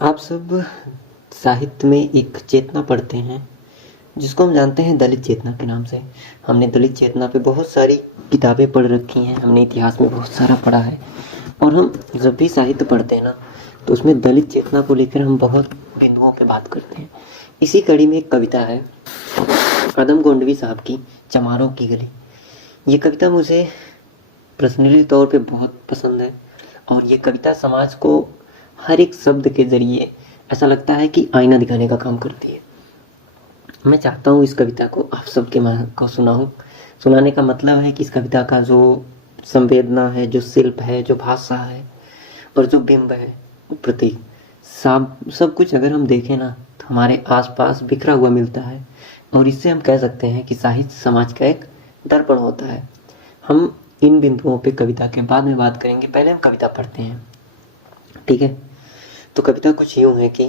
आप सब साहित्य में एक चेतना पढ़ते हैं जिसको हम जानते हैं दलित चेतना के नाम से। हमने दलित चेतना पे बहुत सारी किताबें पढ़ रखी हैं, हमने इतिहास में बहुत सारा पढ़ा है। और हम जब भी साहित्य पढ़ते हैं ना, तो उसमें दलित चेतना को लेकर हम बहुत बिंदुओं पे बात करते हैं। इसी कड़ी में एक कविता है आदम गोंडवी साहब की, चमारों की गली। ये कविता मुझे पर्सनली तौर पे बहुत पसंद है और ये कविता समाज को हर एक शब्द के जरिए ऐसा लगता है कि आईना दिखाने का काम करती है। मैं चाहता हूँ इस कविता को आप सबके को सुनाऊँ। सुनाने का मतलब है कि इस कविता का जो संवेदना है, जो शिल्प है, जो भाषा है और जो बिंब है, प्रतीक, सब कुछ अगर हम देखें ना तो हमारे आसपास बिखरा हुआ मिलता है। और इससे हम कह सकते हैं कि साहित्य समाज का एक दर्पण होता है। हम इन बिंदुओं पे कविता के बाद में बात करेंगे, पहले हम कविता पढ़ते हैं, ठीक है। तो कविता कुछ यूं है कि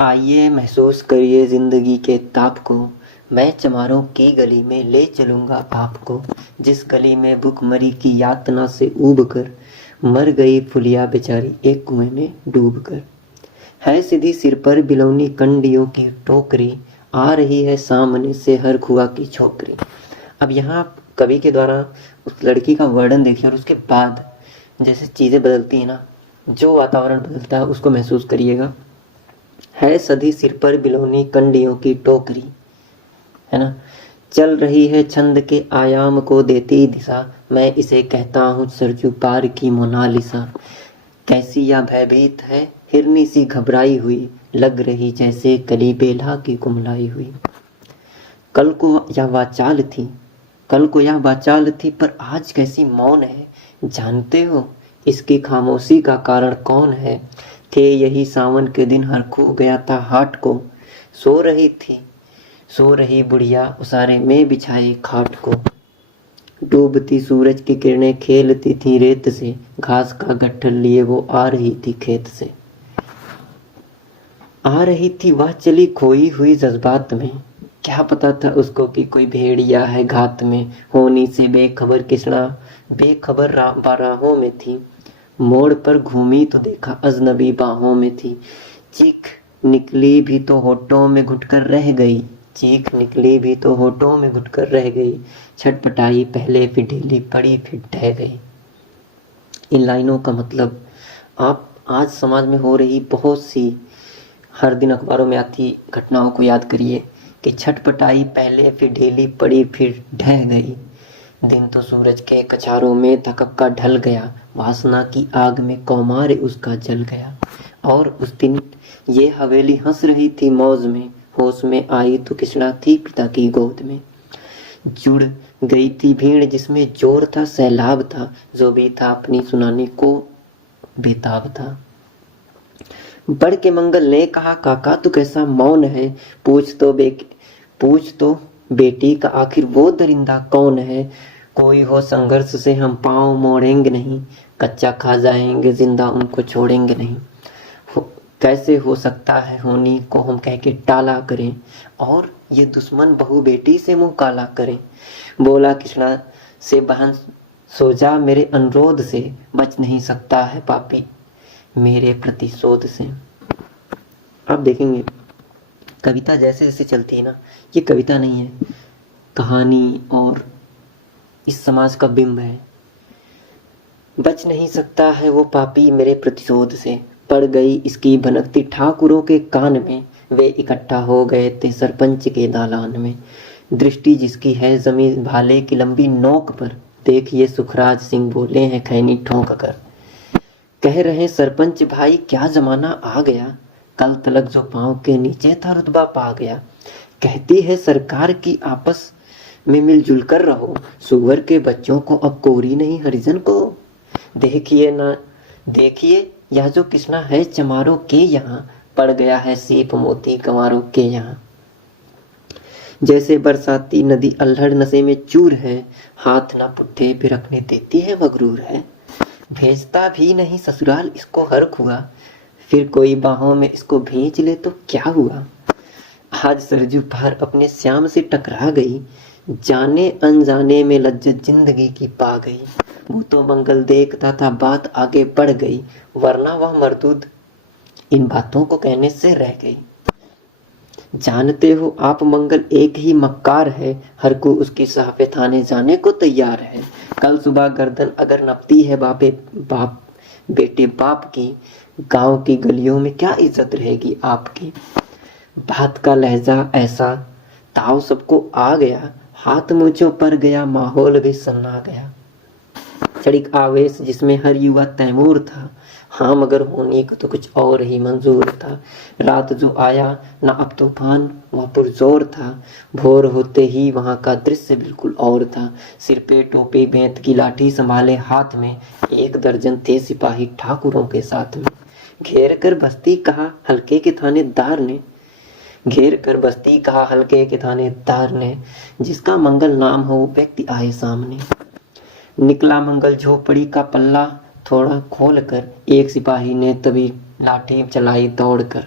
आइए महसूस करिए जिंदगी के ताप को, मैं चमारों की गली में ले चलूंगा आपको, जिस गली में भूखमरी की यातना से ऊब कर मर गई फुलिया बेचारी एक कुएं में डूब कर। है सीधी सिर पर बिलौनी कंडियों की टोकरी, आ रही है सामने से हर खुआ की छोकरी। अब यहाँ कवि के द्वारा उस लड़की का वर्णन देखिए और उसके बाद जैसे चीज़ें बदलती हैं ना, जो वातावरण बदलता है उसको महसूस करिएगा। है सधी सिर पर बिलौनी कंडियों की टोकरी, है ना, चल रही है छंद के आयाम को देती दिशा, मैं इसे कहता हूँ सरजू पार की मोनालिसा। कैसी या भयभीत है हिरनी सी घबराई हुई, लग रही जैसे कली बेला की कुमलाई हुई। कल को यह वाचाल थी पर आज कैसी मौन है, जानते हो इसकी खामोशी का कारण कौन है। थे यही सावन के दिन हर खो गया था हाट को, सो रही बुढ़िया उसारे में बिछाई खाट को। डूबती सूरज की किरणें खेलती थी रेत से, घास का गट्ठल लिए वो आ रही थी खेत से। आ रही थी वह चली खोई हुई जज्बात में, क्या पता था उसको कि कोई भेड़िया है घात में। होनी से बेखबर किसना बेखबर बाराहों में थी, मोड़ पर घूमी तो देखा अजनबी बाहों में थी। चीख निकली भी तो होठों में घुटकर रह गई, छटपटाई पहले फिर ढीली पड़ी फिर ढह गई। इन लाइनों का मतलब आप आज समाज में हो रही बहुत सी हर दिन अखबारों में आती घटनाओं को याद करिए कि छटपटाई पहले फिर ढीली पड़ी फिर ढह गई। दिन तो सूरज के कछारों में थकक्का ढल गया, वासना की आग में कौमार उसका जल गया। और उस दिन ये हवेली हंस रही थी मौज में, होश में आई तो कृष्णा थी पिता की गोद में। जुड़ गई थी भीड़ जिसमें जोर था सैलाब था, जो भी था अपनी सुनाने को बेताब था। बढ़ के मंगल ने कहा काका तू कैसा मौन है, पूछ तो बेटी का आखिर वो दरिंदा कौन है। कोई हो संघर्ष से हम पाँव मोड़ेंगे नहीं, कच्चा खा जाएंगे जिंदा उनको छोड़ेंगे नहीं। कैसे हो सकता है होनी को हम कह के टाला करें, और ये दुश्मन बहू बेटी से मुंह काला करें। बोला कृष्णा से बहन सो जा मेरे अनुरोध से, बच नहीं सकता है पापी मेरे प्रतिशोध से। आप देखेंगे कविता जैसे जैसे चलती है ना, ये कविता नहीं है, कहानी और इस समाज का बिंब है। बच नहीं सकता है वो पापी मेरे प्रतिशोध से, पड़ गई इसकी भनकती ठाकुरों के कान में, वे इकट्ठा हो गए थे सरपंच के दालान में। दृष्टि जिसकी है जमीन भाले की लंबी नोक पर, देखिए सुखराज सिंह बोले हैं खैनी ठोंक कर। कह रहे सरपंच भाई क्या जमाना आ गया, कल तलक जो पांव के नीचे था रुतबा पा गया। कहती है सरकार की आपस में मिलजुल कर रहो, सुअर के बच्चों को अब कोरी नहीं हरिजन को। देखिए यह जो कृष्णा है चमारों के यहाँ, पड़ गया है सीप मोती गंवारों के यहाँ। जैसे बरसाती नदी अल्हड़ नशे में चूर है, हाथ ना पुट्ठे पे रखने देती है मगरूर है। भेजता भी नहीं ससुराल इसको हर्क हुआ, फिर कोई बाहों में इसको भींच ले तो क्या हुआ। आज सरजू पार अपने श्याम से टकरा गई, जाने अनजाने में लज्जत जिंदगी की पा गई। वो तो मंगल देखता था बात आगे बढ़ गई, वरना वह मरदूद इन बातों को कहने से रह गई। जानते हो आप मंगल एक ही मक्कार है, हर को उसकी साफे थाने जाने को तैयार है। कल सुबह गर्दन अगर नपती है बाप बेटे बाप की, गांव की गलियों में क्या इज्जत रहेगी आपकी। बात का लहजा ऐसा ताव सबको आ गया, हाथ मुंचों पर गया, माहौल भी सन्ना गया। क्षणिक आवेश जिसमें हर युवा तैमूर था, हाँ मगर होने का तो कुछ और ही मंजूर था। रात जो आया ना अब तूफान वहाँ पुरजोर था, भोर होते ही वहाँ का दृश्य बिल्कुल और था। सिर पे टोपी बेंत की लाठी संभाले हाथ में, 1 दर्जन थे सिपाही ठाकुरों के साथ में। घेर कर बस्ती कहा हल्के के थानेदार ने, घेर कर बस्ती कहा हल्के के थानेदार ने, जिसका मंगल नाम हो वो व्यक्ति आए सामने। निकला मंगल झोपड़ी का पल्ला थोड़ा खोल कर, एक सिपाही ने तभी लाठी चलाई दौड़ कर।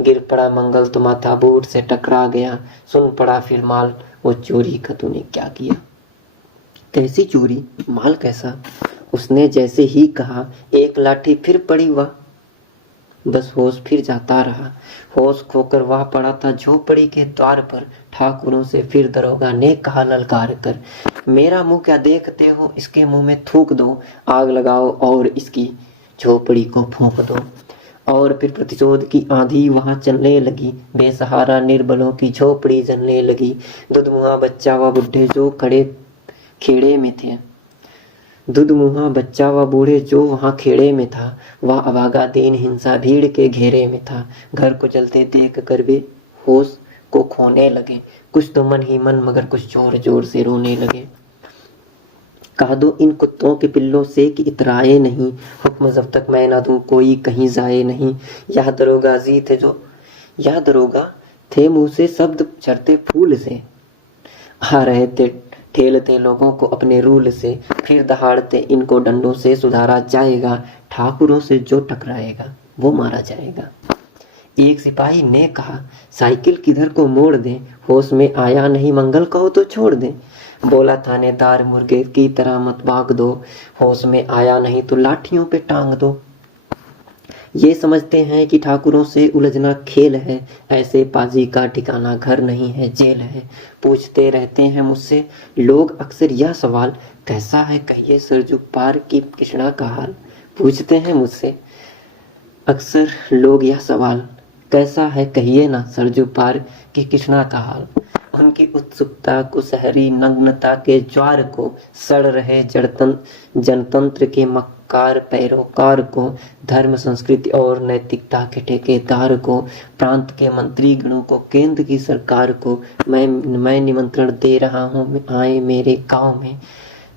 गिर पड़ा मंगल तो माथा बूट से टकरा गया, सुन पड़ा फिर माल वो चोरी का तूने क्या किया। कैसी चोरी माल कैसा, उसने जैसे ही कहा, एक लाठी फिर पड़ी वह, बस होश फिर जाता रहा। होश खोकर वह पड़ा था झोपड़ी के द्वार पर, ठाकुरों से फिर दरोगा ने कहा ललकार कर, मेरा मुंह क्या देखते हो, इसके मुंह में थूक दो, आग लगाओ और इसकी झोपड़ी को फूंक दो। और फिर प्रतिशोध की आंधी वहां चलने लगी, बेसहारा निर्बलों की झोपड़ी जलने लगी। दुधमुहा बच्चा व बुढ़े जो खड़े खेड़े में थे, दुधमुहा बच्चा व बूढ़े जो वहाँ खेड़े में था, वह अभागा दीन हिंसा भीड़ के घेरे में था। घर को जलते देख कर वे होश को खोने लगे, कुछ तो मन ही मन मगर कुछ जोर जोर से रोने लगे। कह दो इन कुत्तों के पिल्लों से कि इतराए नहीं, हुक्म जब तक मैं ना दूं कोई कहीं जाए नहीं। यह दरोगा जी थे जो, यह दरोगा थे मुंह से शब्द चरते फूल से, आ रहे थे ठेलते लोगों को अपने रूल से, फिर दहाड़ते इनको डंडों से सुधारा जाएगा, ठाकुरों से जो टकराएगा वो मारा जाएगा। एक सिपाही ने कहा साइकिल किधर को मोड़ दें, होश में आया नहीं मंगल कहो तो छोड़ दें। बोला थानेदार मुर्गे की तरह मत भाग दो, होश में आया नहीं तो लाठियों पे टांग दो। ये समझते हैं कि ठाकुरों से उलझना खेल है, ऐसे पाजी का ठिकाना घर नहीं है जेल है। पूछते रहते हैं मुझसे लोग अक्सर यह सवाल, कैसा है कहिए सरजू पार की कृष्णा का हाल। पूछते हैं मुझसे अक्सर लोग यह सवाल, कैसा है कहिए ना सरजू पार की कृष्णा का हाल। उनकी उत्सुकता को शहरी नग्नता के ज्वार को, सड़ रहे जनतंत्र के मक्कार पैरोकार को, धर्म संस्कृति और नैतिकता के ठेकेदार को, प्रांत के मंत्री गणों को, केंद्र की सरकार को मैं निमंत्रण दे रहा हूँ, आए मेरे गांव में।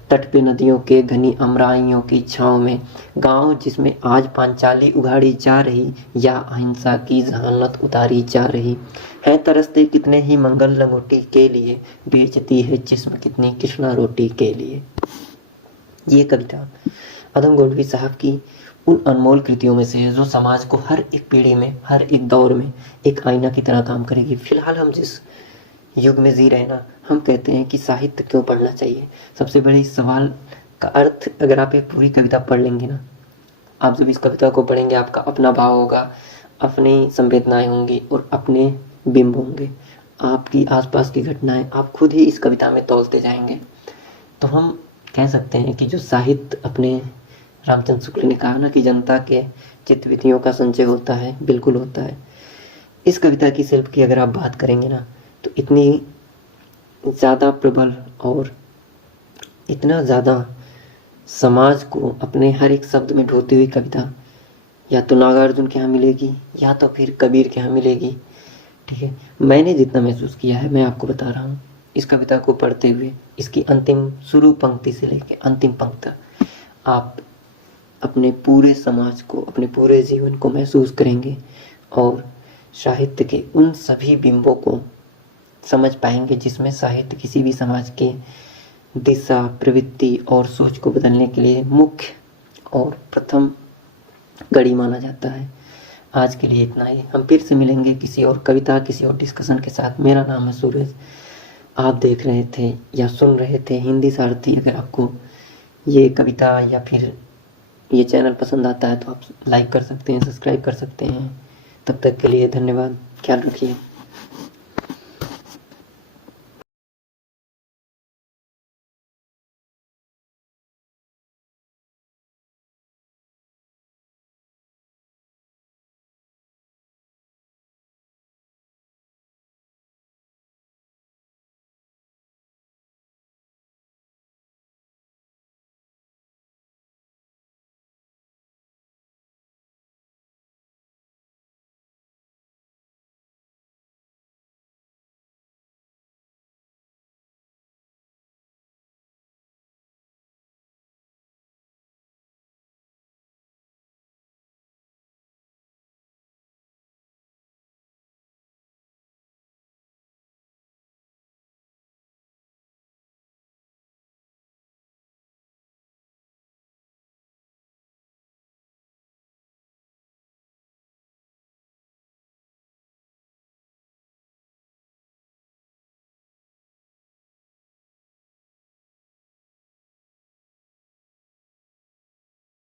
तट पे नदियों के घनी अमराइयों की छांव में, गांव जिसमें आज पांचाली उगाड़ी जा रही, या अहिंसा की जहानत उतारी जा रही है। तरसते कितने ही मंगल लंगोटी के लिए, बेचती है जिस्म कितनी कृष्णा रोटी के लिए। ये कविता अदम गोल्डवी साहब की उन अनमोल कृतियों में से है जो समाज को हर एक पीढ़ी में, हर एक दौर में एक आईना की तरह काम करेगी। फिलहाल हम जिस युग में जी रहे ना, हम कहते हैं कि साहित्य क्यों पढ़ना चाहिए। सबसे बड़े इस सवाल का अर्थ, अगर आप एक पूरी कविता पढ़ लेंगे ना, आप जब इस कविता को पढ़ेंगे आपका अपना भाव होगा, अपनी संवेदनाएं होंगी और अपने बिंब होंगे, आपकी आसपास की घटनाएं आप खुद ही इस कविता में तौलते जाएंगे। तो हम कह सकते हैं कि जो साहित्य, अपने रामचंद्र शुक्ल ने कहा ना कि जनता के चित्तविधियों का संचय होता है, बिल्कुल होता है। इस कविता की शिल्प की अगर आप बात करेंगे ना, तो इतनी ज़्यादा प्रबल और इतना ज़्यादा समाज को अपने हर एक शब्द में ढोती हुई कविता या तो नागार्जुन के यहाँ मिलेगी या तो फिर कबीर के यहाँ मिलेगी। ठीक है, मैंने जितना महसूस किया है मैं आपको बता रहा हूँ। इस कविता को पढ़ते हुए इसकी अंतिम शुरू पंक्ति से लेकर अंतिम पंक्ति तक आप अपने पूरे समाज को, अपने पूरे जीवन को महसूस करेंगे और साहित्य के उन सभी बिंबों को समझ पाएंगे जिसमें साहित्य किसी भी समाज के दिशा, प्रवृत्ति और सोच को बदलने के लिए मुख्य और प्रथम कड़ी माना जाता है। आज के लिए इतना ही। हम फिर से मिलेंगे किसी और कविता, किसी और डिस्कशन के साथ। मेरा नाम है सूरज। आप देख रहे थे या सुन रहे थे हिंदी सारथी। अगर आपको ये कविता या फिर ये चैनल पसंद आता है तो आप लाइक कर सकते हैं, सब्सक्राइब कर सकते हैं। तब तक के लिए धन्यवाद, ख्याल रखिए।